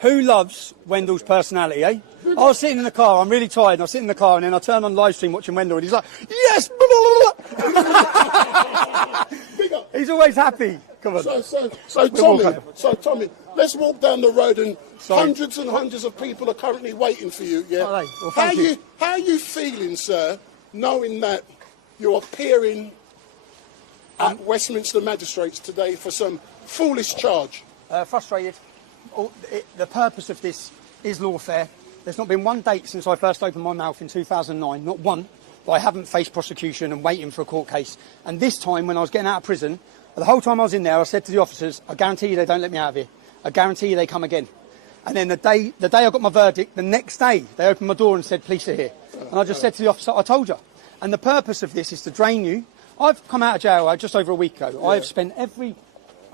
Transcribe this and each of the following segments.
Who loves Wendell's personality, eh? I was sitting in the car, I'm really tired, and I was sitting in the car, and then I turned on live stream watching Wendell, and he's like, yes! He's always happy. Come on. So Tommy, let's walk down the road, and hundreds and hundreds of people are currently waiting for you. Yeah. Well, thank you. How are you feeling, sir, knowing that you're appearing at Westminster Magistrates today for some foolish charge? Frustrated. The purpose of this is lawfare. There's not been one date since I first opened my mouth in 2009, not one, that I haven't faced prosecution and waiting for a court case. And this time, when I was getting out of prison, the whole time I was in there, I said to the officers, I guarantee you they don't let me out of here. I guarantee you they come again. And then the day I got my verdict, the next day, they opened my door and said, please sit here. And I just said to the officer, I told you. And the purpose of this is to drain you. I've come out of jail just over a week ago. Yeah.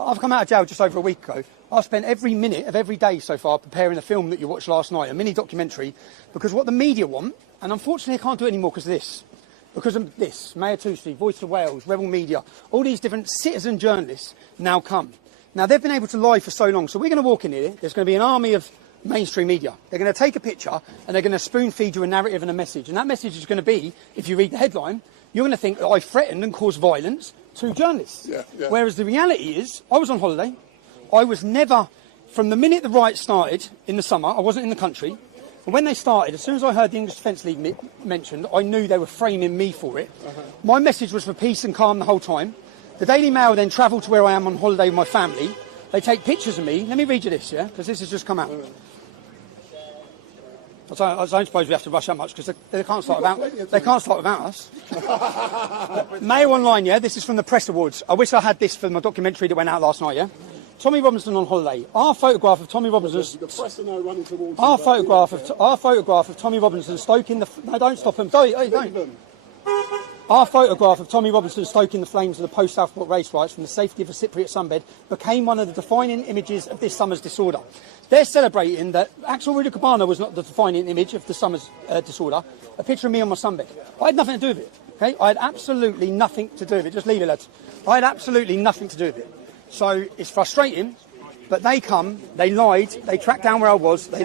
I've come out of jail just over a week ago. I've spent every minute of every day so far preparing a film that you watched last night, a mini documentary, because what the media want, and unfortunately I can't do it anymore because of this. Because of this, Mayor Toosey, Voice of Wales, Rebel Media, all these different citizen journalists now come. Now, they've been able to lie for so long, so we're going to walk in here, there's going to be an army of mainstream media. They're going to take a picture and they're going to spoon-feed you a narrative and a message. And that message is going to be, if you read the headline, you're going to think that I threatened and caused violence to journalists. Yeah, yeah. Whereas the reality is, I was on holiday. I was never, from the minute the riots started in the summer, I wasn't in the country. And when they started, as soon as I heard the English Defence League mentioned, I knew they were framing me for it. My message was for peace and calm the whole time. The Daily Mail then travelled to where I am on holiday with my family. They take pictures of me. Let me read you this, yeah? Because this has just come out. I don't suppose we have to rush that much because they can't start without us. Mail Online, yeah? This is from the Press Awards. I wish I had this for my documentary that went out last night, yeah? Tommy Robinson on holiday. Our photograph of Tommy Robinson. The press are now running towards our photograph of Tommy Robinson stoking the. No, don't stop him. Don't. Our photograph of Tommy Robinson stoking the flames of the post-Southport race riots from the safety of a Cypriot sunbed became one of the defining images of this summer's disorder. They're celebrating that Axel Rudy Cabana was not the defining image of the summer's disorder. A picture of me on my sunbed. I had nothing to do with it. Okay, I had absolutely nothing to do with it. Just leave it, lads. I had absolutely nothing to do with it. So it's frustrating, but they come, they lied, they tracked down where I was, they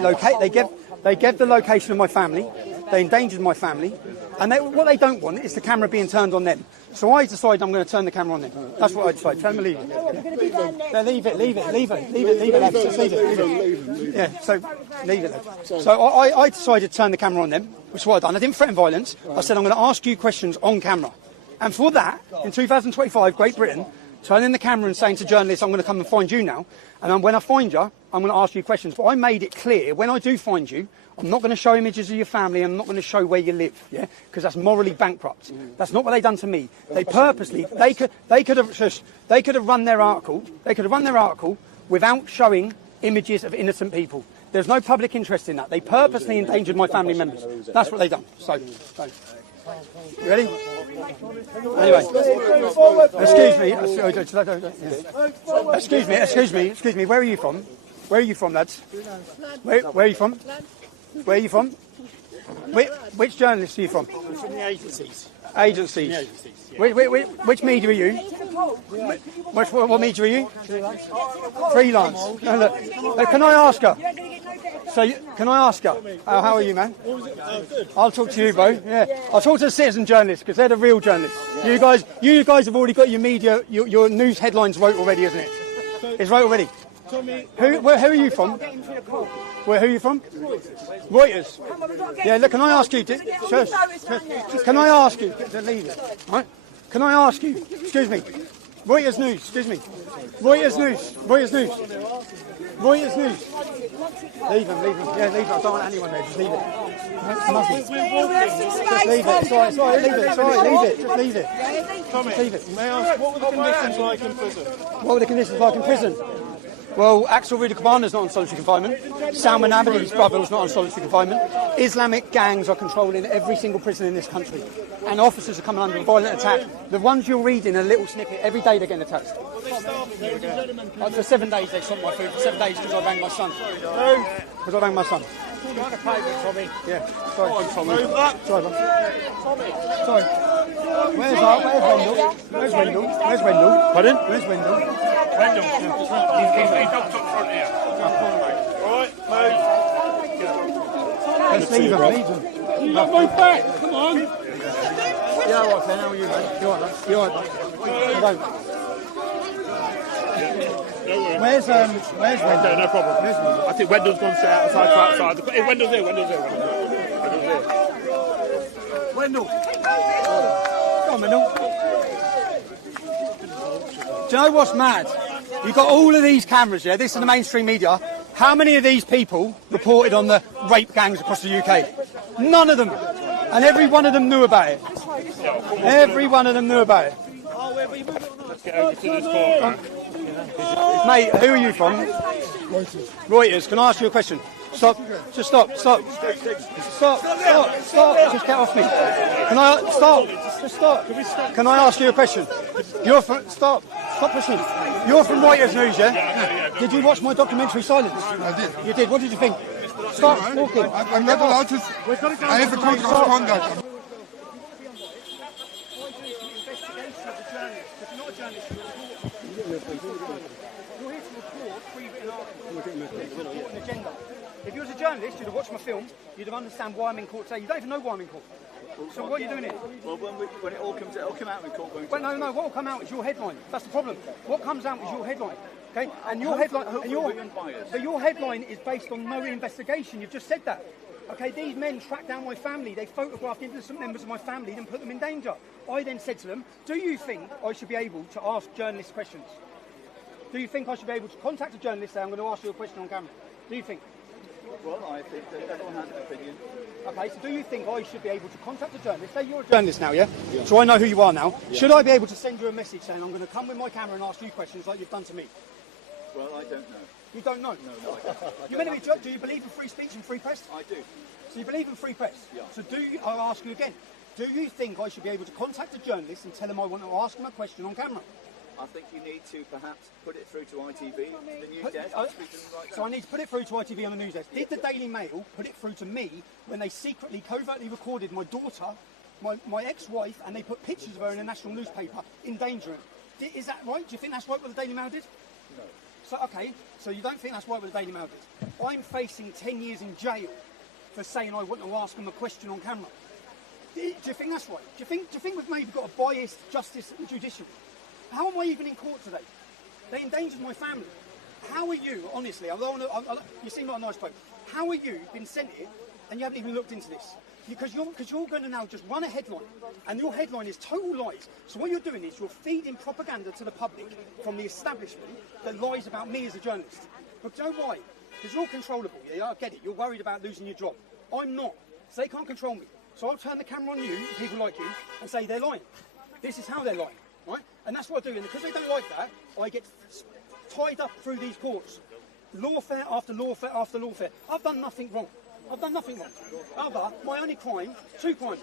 gave the location of my family, they endangered my family, and what they don't want is the camera being turned on them. So I decided I'm going to turn the camera on them. That's what I decided. Tell them to leave it. Leave it, lads. Just leave it. Yeah, so leave it, lads. So I decided to turn the camera on them, which is what I've done. I didn't threaten violence. I said I'm going to ask you questions on camera. And for that, in 2025, Great Britain, turning the camera and saying to journalists, I'm going to come and find you now, and when I find you, I'm going to ask you questions. But I made it clear, when I do find you, I'm not going to show images of your family, I'm not going to show where you live, yeah, because that's morally bankrupt. That's not what they've done to me. They purposely, they could have run their article without showing images of innocent people. There's no public interest in that. They purposely endangered my family members. That's what they've done. So you ready? Anyway, excuse me. Where are you from? Where are you from, lads? Where are you from? Where are you from? Which journalists are you from? I'm from the agencies. Agencies. The agencies, yeah. Which media are you? What media are you? Freelance. No, look. Can I ask her? Can I ask her? How are you, man? Good. I'll talk to you, bro. Yeah. I'll talk to the citizen journalists because they're the real journalists. You guys have already got your media, your news headlines wrote already, isn't it? It's right already. Tommy, who are you from? Who are you from? Reuters. Yeah, look, can I ask you? Can I ask you? Leave it. Right? Can I ask you? Excuse me. Reuters News. Excuse me. Reuters News. Reuters News. Reuters News. Leave them. Yeah, leave them. I don't want anyone there. Just leave it. Just leave it. It's all right. Leave it. It's all right. Leave it. Just leave it. Tommy, leave it. May I ask, what were the conditions like in prison? What were the conditions like in prison? Well, Axel Rudy Cabana's not on solitary confinement. Salman Abedi's brother was not on solitary confinement. Islamic gangs are controlling every single prison in this country. And officers are coming under a violent attack. The ones you're reading, a little snippet, every day they're getting attacked. For 7 days they stopped my food. For 7 days because I rang my son. Because I rang my son. Tommy. Yeah, sorry. Go on, Tommy. Sorry, sorry. Where's Wendell? Where's Wendell? Pardon? Where's Wendell? Wendell. He's up front here. Leave them, leave them. You lot move back. Come on. Yeah, all right, Ken, how are you, mate? You all right, mate? You all right, mate? Don't. Where's Wendell? No problem. I think Wendell's gone straight outside to outside. Hey, Wendell's here. Wendell. Come on, Wendell. Do you know what's mad? You've got all of these cameras, yeah? This is the mainstream media. How many of these people reported on the rape gangs across the UK? None of them. And every one of them knew about it. Every one of them knew about it. Let's get over to this court. Mate, who are you from? Reuters. Can I ask you a question? Stop. Just stop. Stop. Stop. Just get off me. Can I stop? Just stop. Can I ask you a question? You're from. Stop pushing. You're from Reuters News, yeah? Did you watch my documentary Silence? I did. You did. What did you think? Stop walking. I'm not allowed to. I have a code of conduct. If you was a journalist, you'd have watched my film, you'd have understand why I'm in court today. You don't even know why I'm in court. So what are you doing here? Well, when it all comes out, it'll come out in court. Well, no, what will come out is your headline. That's the problem. What comes out is your headline. Okay? And your headline, your headline is based on no investigation. You've just said that. Okay, these men tracked down my family. They photographed innocent members of my family and put them in danger. I then said to them, do you think I should be able to ask journalists questions? Do you think I should be able to contact a journalist and say, I'm going to ask you a question on camera? Do you think? Well, I think that everyone has an opinion. Okay, so do you think I should be able to contact a journalist? Say you're a journalist now, yeah? So I know who you are now. Yeah. Should I be able to send you a message saying I'm going to come with my camera and ask you questions like you've done to me? Well, I don't know. You don't know? No, I don't. You're meant to be, do you believe in free speech and free press? I do. So you believe in free press? Yeah. So I'll ask you again, do you think I should be able to contact a journalist and tell him I want to ask him a question on camera? I think you need to perhaps put it through to ITV, the news desk, So I need to put it through to ITV on the news desk. Did the Daily Mail put it through to me when they secretly, covertly recorded my daughter, my ex-wife, and they put pictures of her in a national newspaper endangering her? Is that right? Do you think that's right what the Daily Mail did? No. So, okay, so you don't think that's right what the Daily Mail did? I'm facing 10 years in jail for saying I want to ask them a question on camera. Do you think that's right? Do you think we've maybe got a biased justice and judiciary? How am I even in court today? They endangered my family. How are you, honestly, you seem like a nice bloke, how are you been sent here and you haven't even looked into this? Because you're going to now just run a headline, and your headline is total lies. So what you're doing is you're feeding propaganda to the public from the establishment that lies about me as a journalist. But do you know why? Because you're controllable, yeah, I get it. You're worried about losing your job. I'm not. So they can't control me. So I'll turn the camera on you, people like you, and say they're lying. This is how they're lying, right? And that's what I do. And because they don't like that, I get tied up through these courts. Lawfare after lawfare after lawfare. I've done nothing wrong. I've done nothing wrong. Other, my only crime, 2 crimes.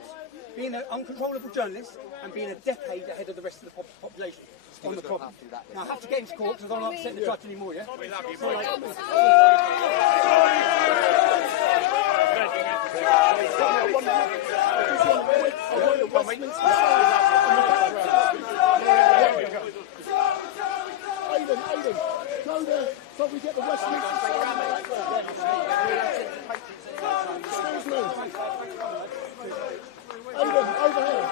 Being an uncontrollable journalist and being a decade ahead of the rest of the population. On the problem. Now I have to get into court because I'm not upsetting the judge anymore, yeah? We love you, Aidan, go there so we get the Westminster. Excuse me. Aidan, over here.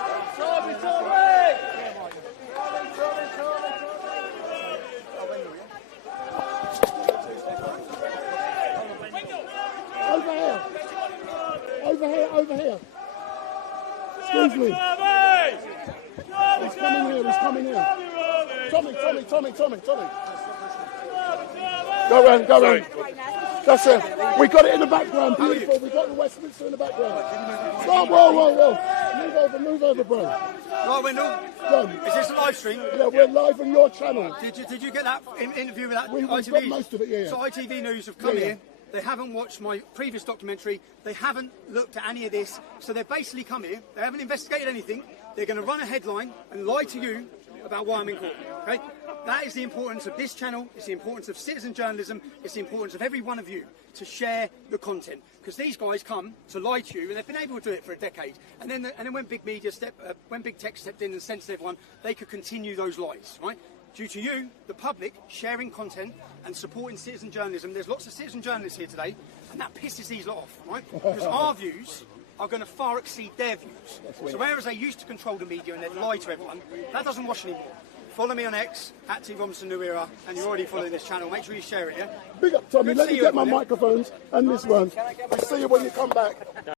Over here. Excuse me. He's coming here. Tommy. Go round. That's it. We got it in the background, beautiful. We got the Westminster in the background. Stop, whoa. Move over, bro. Right, Wendell. Is this a live stream? Yeah, we're live on your channel. Did you get that interview with that We've ITV? got most of it, yeah. So ITV News have come here. They haven't watched my previous documentary. They haven't looked at any of this. So they've basically come here. They haven't investigated anything. They're going to run a headline and lie to you about why I'm in court. Okay? That is the importance of this channel. It's the importance of citizen journalism. It's the importance of every one of you to share the content. Because these guys come to lie to you, and they've been able to do it for a decade. And then when big media when big tech stepped in and censored everyone, they could continue those lies, right? due to you, the public, sharing content and supporting citizen journalism. There's lots of citizen journalists here today, and that pisses these lot off, right? Because our views are going to far exceed their views. So whereas they used to control the media and they'd lie to everyone, that doesn't wash anymore. Follow me on X, @TRobinson_New-Era, and you're already following this channel. Make sure you share it, yeah? Big up, Tommy. Good to Let see me you, get my everyone, yeah? microphones and this one. We'll see you when you come back.